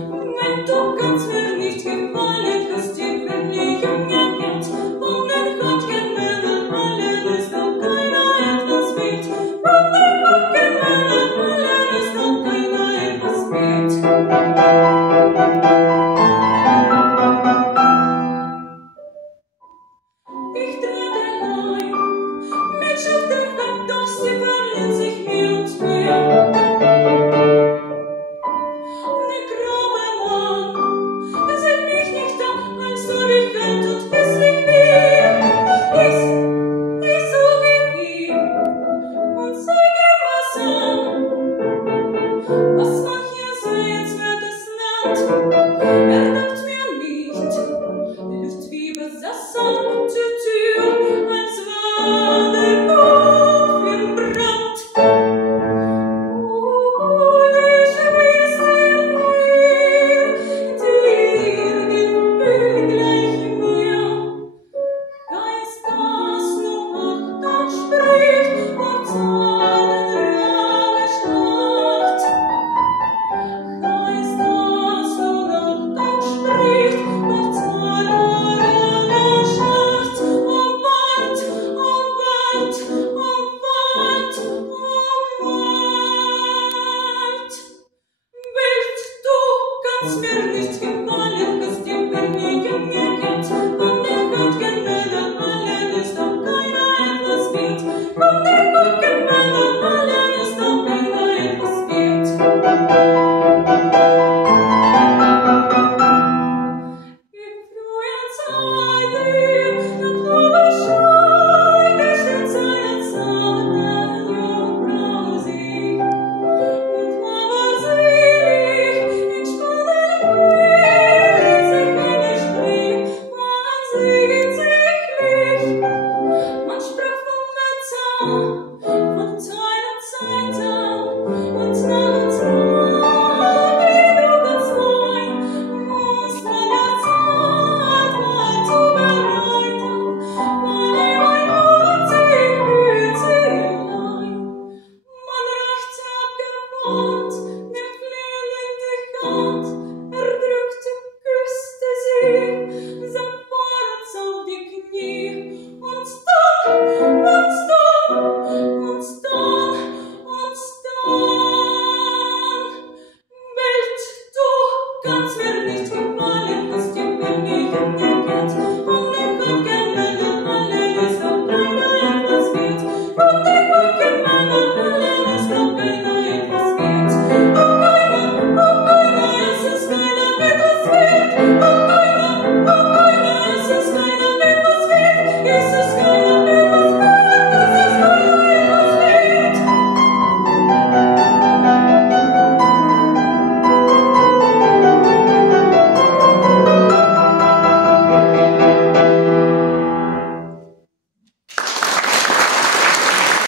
Wenn du kannst mir nicht gefallen, hast die Vernichtung erkennt, von der Gott kein Männer allen ist doch keiner etwas wert, von der Gott kein Männer allen ist doch keiner etwas wert. Ich trat allein, Mensch der Welt, doch sie verliert sich mehr und mehr. Der graue Mann sieht mich nicht an, als ob ich alt und hässlich wär. Ich suche ihn und zeige was an, was man hier sehenswertes nennt. Dankt mir nicht, ist wie besessen zur Tür, als war der Kopf im Brand. Ich wisse mir, dir Gefühl gleich mir, heißt das noch Nacht spricht vor zahlreicher Schlacht. Heißt das noch Nacht spricht vor zahlreicher Schlacht. Oh Wald, oh Wald, oh Wald, oh Wald. Wild, du kannst mir nicht gefallen, hast die Vernichtung erkennt, von der Gott kein Männer allen ist doch keiner etwas wert, von der Gott kein Männer allen ist doch keiner etwas wert. In früher Zeiten, da trug Scheide, steht seine Zahlen, Jungfrau sich, und war selig, in spannendem Weg, sich keine Spree, man sieht sich. Man sprach von Wetter, von teurer Zeiten, und nach, wie du ganz neu, musst man der Zeit mal zu bereiten, weil ein Mond sich blüht sie allein. Man reicht abgewandt, dem Fliehenden die Hand, drückte, küsste sie, sank vorwärts auf die Knie, und dann, Welt, du kannst mir nicht